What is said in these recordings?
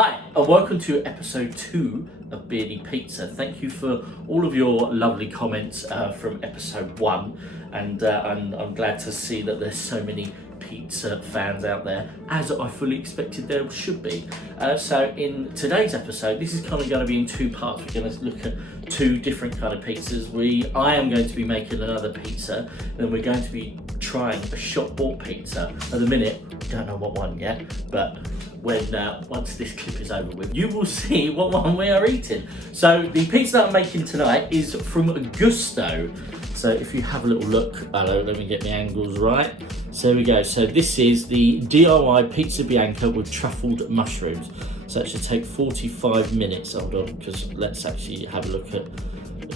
Hi, and welcome to episode 2 of Beardy Pizza. Thank you for all of your lovely comments from episode 1, and I'm glad to see that there's so many pizza fans out there, as I fully expected there should be. So in today's episode, this is kind of going to be in two parts. We're going to look at two different kind of pizzas. I am going to be making another pizza, then we're going to be trying a shop bought pizza. At the minute, don't know what one yet, but once this clip is over with, you will see what one we are eating. So the pizza that I'm making tonight is from Gusto. So if you have a little look, hello, let me get the angles right. So here we go. So this is the DIY Pizza Bianca with truffled mushrooms. So that should take 45 minutes. Hold on, because let's actually have a look at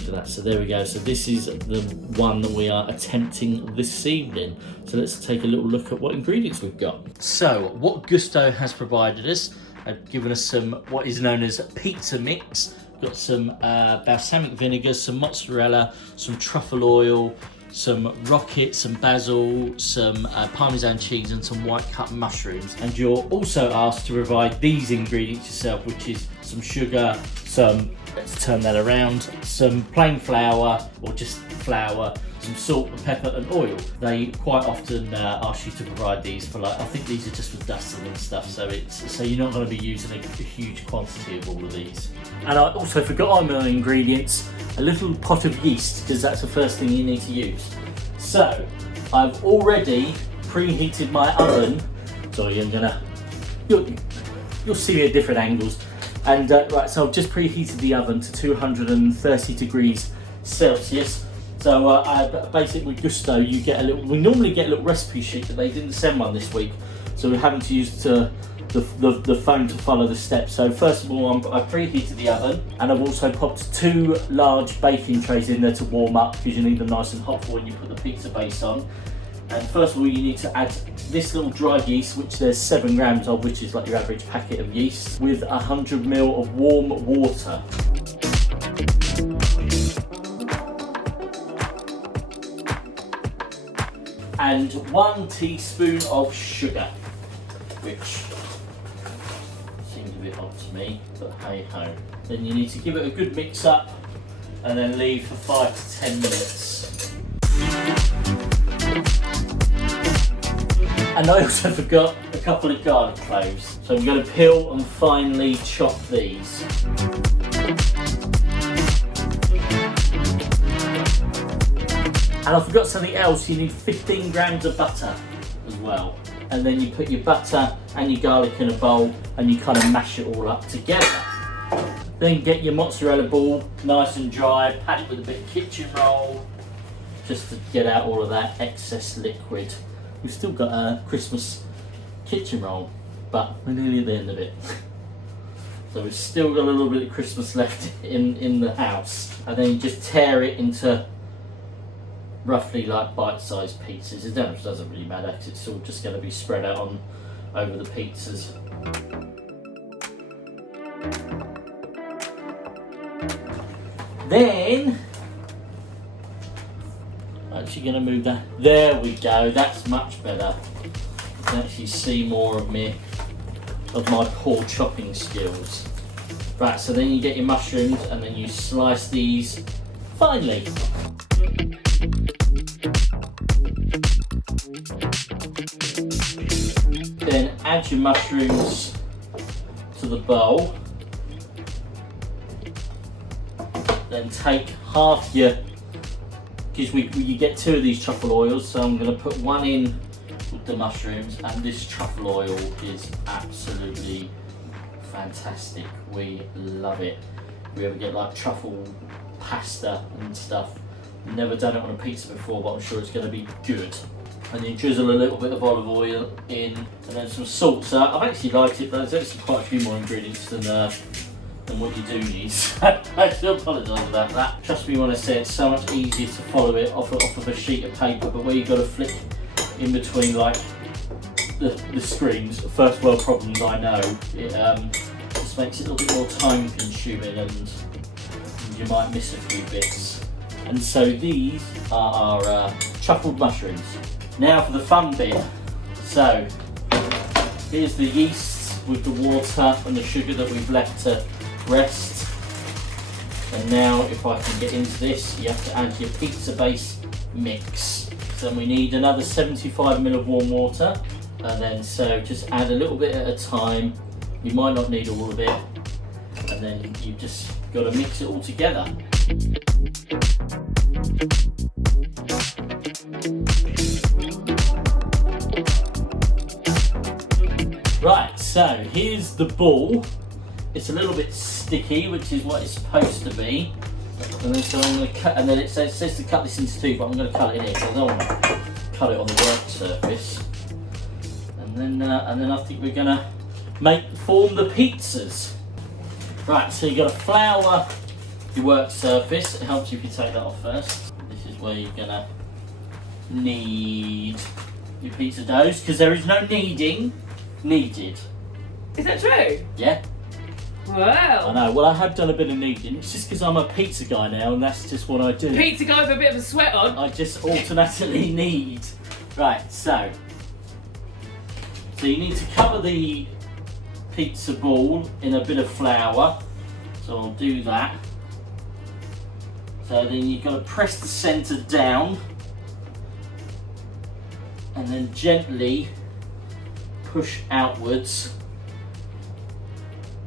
that. So there we go. So this is the one that we are attempting this evening. So let's take a little look at what ingredients we've got. So what Gusto has provided us, they've given us some what is known as pizza mix. Got some balsamic vinegar, some mozzarella, some truffle oil, some rocket, some basil, some parmesan cheese, and some white cut mushrooms. And you're also asked to provide these ingredients yourself, which is some sugar, some, let's turn that around, some plain flour or just flour, some salt and pepper and oil. They quite often ask you to provide these for, like, I think these are just for dusting and stuff, so you're not going to be using a huge quantity of all of these. And I also forgot on my ingredients, a little pot of yeast, because that's the first thing you need to use. So I've already preheated my oven. Sorry, you'll see me at different angles. And right, so I've just preheated the oven to 230 degrees Celsius. So basically with Gusto, we normally get a little recipe sheet, but they didn't send one this week. So we're having to use the phone to follow the steps. So first of all, I preheated the oven, and I've also popped 2 large baking trays in there to warm up, because you need them nice and hot for when you put the pizza base on. And first of all, you need to add this little dry yeast, which there's 7 grams of, which is like your average packet of yeast, with 100 ml of warm water. And 1 teaspoon of sugar, which seems a bit odd to me, but hey ho. Then you need to give it a good mix up and then leave for 5 to 10 minutes. And I also forgot a couple of garlic cloves. So I'm going to peel and finely chop these. And I forgot something else, you need 15 grams of butter as well. And then you put your butter and your garlic in a bowl and you kind of mash it all up together. Then get your mozzarella ball nice and dry, pat it with a bit of kitchen roll, just to get out all of that excess liquid. We've still got a Christmas kitchen roll, but we're nearly at the end of it. So we've still got a little bit of Christmas left in the house. And then you just tear it into roughly like bite-sized pizzas. It doesn't really matter, because it's all just going to be spread out over the pizzas. Then I'm actually going to move that. There we go. That's much better. You can actually see more of my poor chopping skills. Right. So then you get your mushrooms and then you slice these finely. Then add your mushrooms to the bowl. Then take half your, because you get 2 of these truffle oils, so I'm going to put 1 in with the mushrooms, and this truffle oil is absolutely fantastic. We love it. We ever get like truffle pasta and stuff. Never done it on a pizza before, but I'm sure it's going to be good. And then drizzle a little bit of olive oil in, and then some salt. So I've actually liked it, but there's actually quite a few more ingredients than what you do need. I do apologise about that. Trust me when I say it's so much easier to follow it off of a sheet of paper, but where you've got to flick in between like the screens, first world problems I know, it just makes it a little bit more time consuming, and you might miss a few bits. And so these are our truffled mushrooms. Now for the fun bit. So here's the yeast. with the water and the sugar that we've left to rest. And now if I can get into this, you have to add your pizza base mix. So we need another 75 ml of warm water. And then so just add a little bit at a time. You might not need all of it. And then you've just got to mix it all together. Right, so here's the ball. It's a little bit sticky, which is what it's supposed to be. And then so I'm going to cut, and then it says to cut this into two, but I'm going to cut it in here because I don't want to cut it on the work surface. And then I think we're going to form the pizzas. Right, so you've got to flour your work surface. It helps you if you take that off first. This is where you're going to knead your pizza doughs because there is no kneading needed. Is that true? Yeah. Wow. I know. Well, I have done a bit of kneading. It's just because I'm a pizza guy now, and that's just what I do. Pizza guy with a bit of a sweat on. I just alternately knead. Right. So you need to cover the pizza ball in a bit of flour. So I'll do that. So then you've got to press the centre down, and then gently push outwards.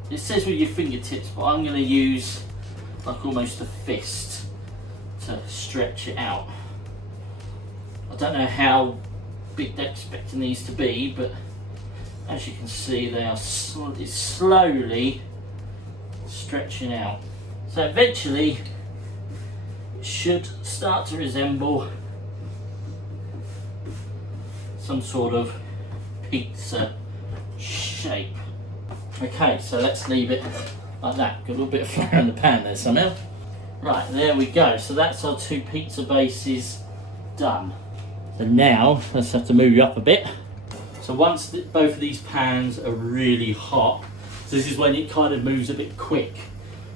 It says with your fingertips, but I'm going to use like almost a fist to stretch it out. I don't know how big they're expecting these to be, but as you can see, they are slowly stretching out. So eventually, it should start to resemble some sort of pizza shape. Okay, so let's leave it like that. Got a little bit of flour in the pan there somehow. Right, there we go. So that's our two pizza bases done. So now, let's have to move you up a bit. So once both of these pans are really hot, so this is when it kind of moves a bit quick.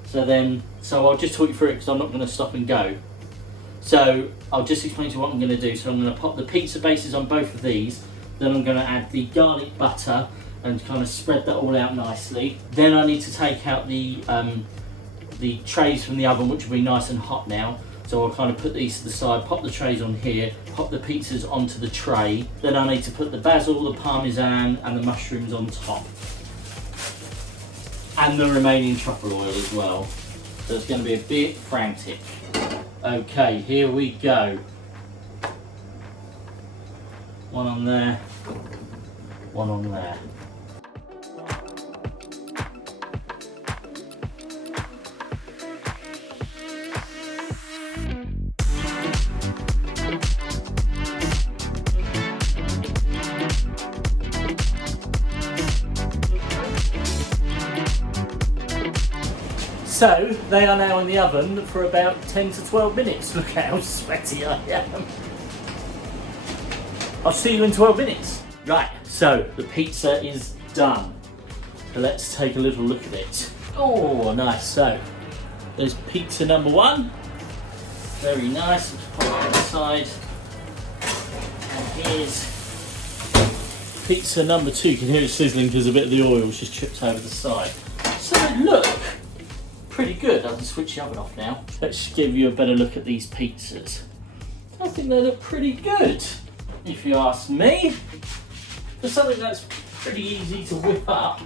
So I'll just talk you through it because I'm not going to stop and go. So I'll just explain to you what I'm going to do. So I'm going to pop the pizza bases on both of these. Then I'm going to add the garlic butter and kind of spread that all out nicely. Then I need to take out the trays from the oven, which will be nice and hot now. So I'll kind of put these to the side, pop the trays on here, pop the pizzas onto the tray. Then I need to put the basil, the parmesan and the mushrooms on top. And the remaining truffle oil as well. So it's going to be a bit frantic. Okay, here we go. One on there, one on there. So they are now in the oven for about 10 to 12 minutes. Look how sweaty I am. I'll see you in 12 minutes. Right, so the pizza is done. So let's take a little look at it. Oh, nice. So there's pizza number one. Very nice. Let's put it on the side. And here's pizza number two. You can hear it sizzling because a bit of the oil's just chipped over the side. So they look pretty good. I can switch the oven off now. Let's give you a better look at these pizzas. I think they look pretty good, if you ask me. For something that's pretty easy to whip up,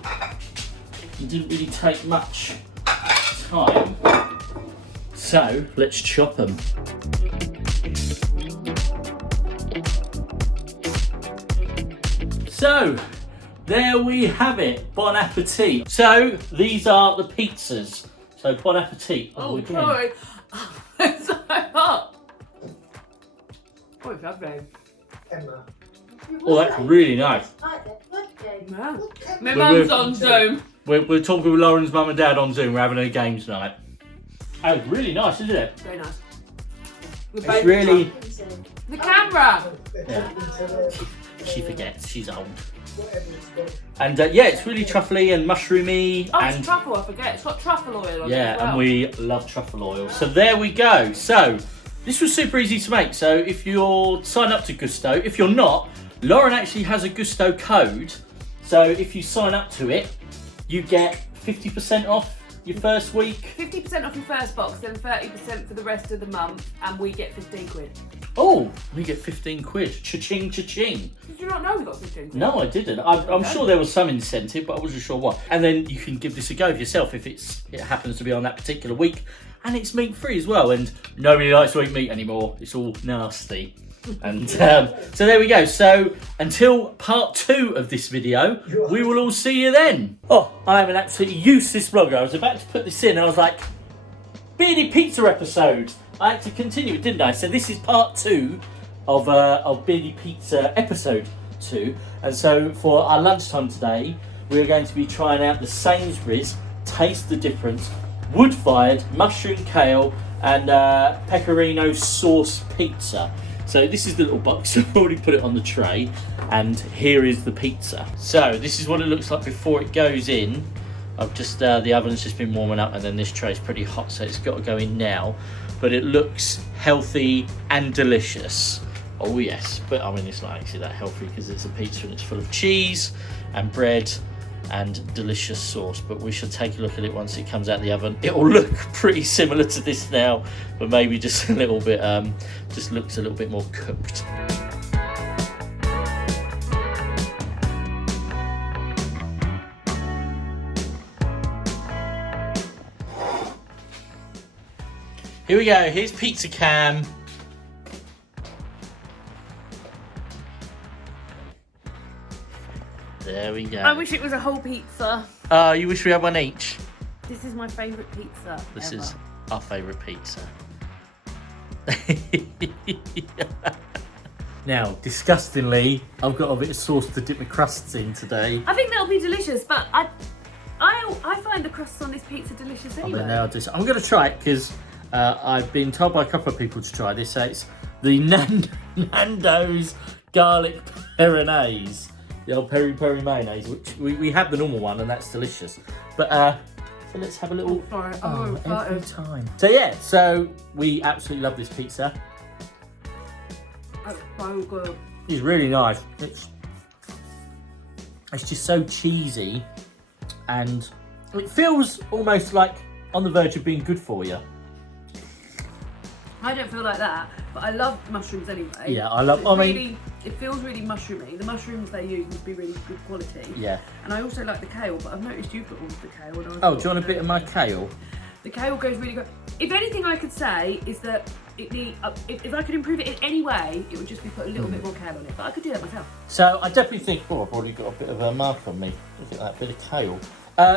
it didn't really take much time. So let's chop them. So there we have it. Bon appetit. So these are the pizzas. So bon appetit. Oh, sorry. It's so hot. Oh, it's lovely. Emma. Oh, that's really nice. Yeah. My mum's on Zoom. We're talking with Lauren's mum and dad on Zoom. We're having a game tonight. Oh, it's really nice, isn't it? Very nice. It's really... The camera! Yeah. She forgets, she's old. And yeah, it's really truffly and mushroomy. Oh, and it's truffle, I forget. It's got truffle oil on it yeah, as well. and we love truffle oil. So there we go. So this was super easy to make. So if you're signed up to Gusto, if you're not, Lauren actually has a Gusto code. So if you sign up to it, you get 50% off your first week. 50% off your first box, then 30% for the rest of the month, and we get 15 quid. Oh, we get 15 quid. Cha-ching, cha-ching. Did you not know we got 15 quid? No, I didn't. I'm sure there was some incentive, but I wasn't sure what. And then you can give this a go for yourself if it happens to be on that particular week. And it's meat-free as well, and nobody likes to eat meat anymore. It's all nasty. And so there we go. So until part 2 of this video, we will all see you then. Oh, I am an absolutely useless vlogger. I was about to put this in and I was like, Beardy Pizza episode. I had to continue it, didn't I? So this is part 2 of Beardy Pizza episode 2. And so for our lunchtime today, we're going to be trying out the Sainsbury's Taste the Difference wood-fired mushroom, kale and pecorino sauce pizza. So this is the little box. I've already put it on the tray, and here is the pizza. So this is what it looks like before it goes in. I've just the oven's just been warming up, and then this tray's pretty hot, so it's got to go in now. But it looks healthy and delicious. Oh yes, but I mean it's not actually that healthy because it's a pizza and it's full of cheese and bread and delicious sauce, but we shall take a look at it once it comes out the oven. It will look pretty similar to this now, but maybe just a little bit, just looks a little bit more cooked. Here we go, here's Pizza Cam. There we go. I wish it was a whole pizza. You wish we had one each? This is my favourite pizza This ever. is our favourite pizza. Now, disgustingly, I've got a bit of sauce to dip my crusts in today. I think that'll be delicious, but I find the crusts on this pizza delicious anyway. I'm going to try it because I've been told by a couple of people to try this. So it's the Nando's garlic peronaise. The old peri-peri mayonnaise, which we have the normal one, and that's delicious. But so let's have a little. Sorry, every time. So yeah, so we absolutely love this pizza. That's so good. It's really nice. It's just so cheesy, and it feels almost like on the verge of being good for you. I don't feel like that, but I love mushrooms anyway. Yeah, I love. It feels really mushroomy. The mushrooms they use must be really good quality. Yeah. And I also like the kale, but I've noticed you've got all of the kale. And Oh, do you want a bit of my kale? The kale goes really good. If anything I could say is that if I could improve it in any way, it would just be put a little bit more kale on it. But I could do that myself. So I definitely think, I've already got a bit of a mark on me. Look at that bit of kale.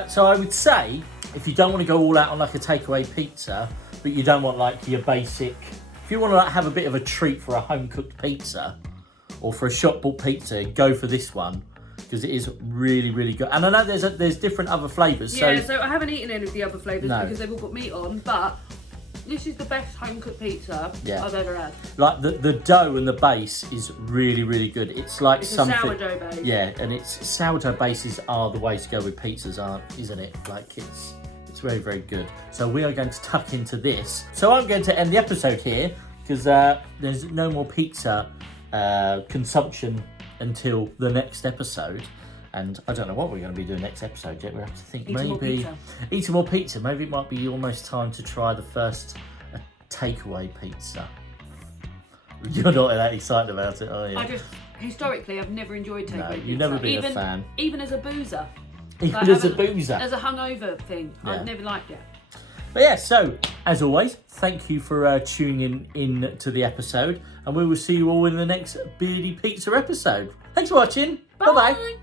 So I would say, if you don't want to go all out on like a takeaway pizza, but you don't want like your basic, if you want to like have a bit of a treat for a home cooked pizza or for a shop bought pizza, go for this one because it is really, really good. And I know there's different other flavours. Yeah, so I haven't eaten any of the other flavours No. because they've all got meat on, but this is the best home cooked pizza I've ever had. Like the dough and the base is really, really good. It's like It's something. a sourdough base. Yeah, and it's sourdough bases are the way to go with pizzas, isn't it? Like it's very, very good. So we are going to tuck into this. So I'm going to end the episode here because there's no more pizza consumption until the next episode. And I don't know what we're going to be doing next episode yet. We have to think. Eating more pizza. Maybe it might be almost time to try the first takeaway pizza. You're not that excited about it, are you? Historically, I've never enjoyed takeaway pizza. You've never been a fan. Even as a boozer. Even as a boozer. As a hungover thing. Yeah. I've never liked it. But yeah, so as always, thank you for tuning in to the episode, and we will see you all in the next Beardy Pizza episode. Thanks for watching. Bye bye.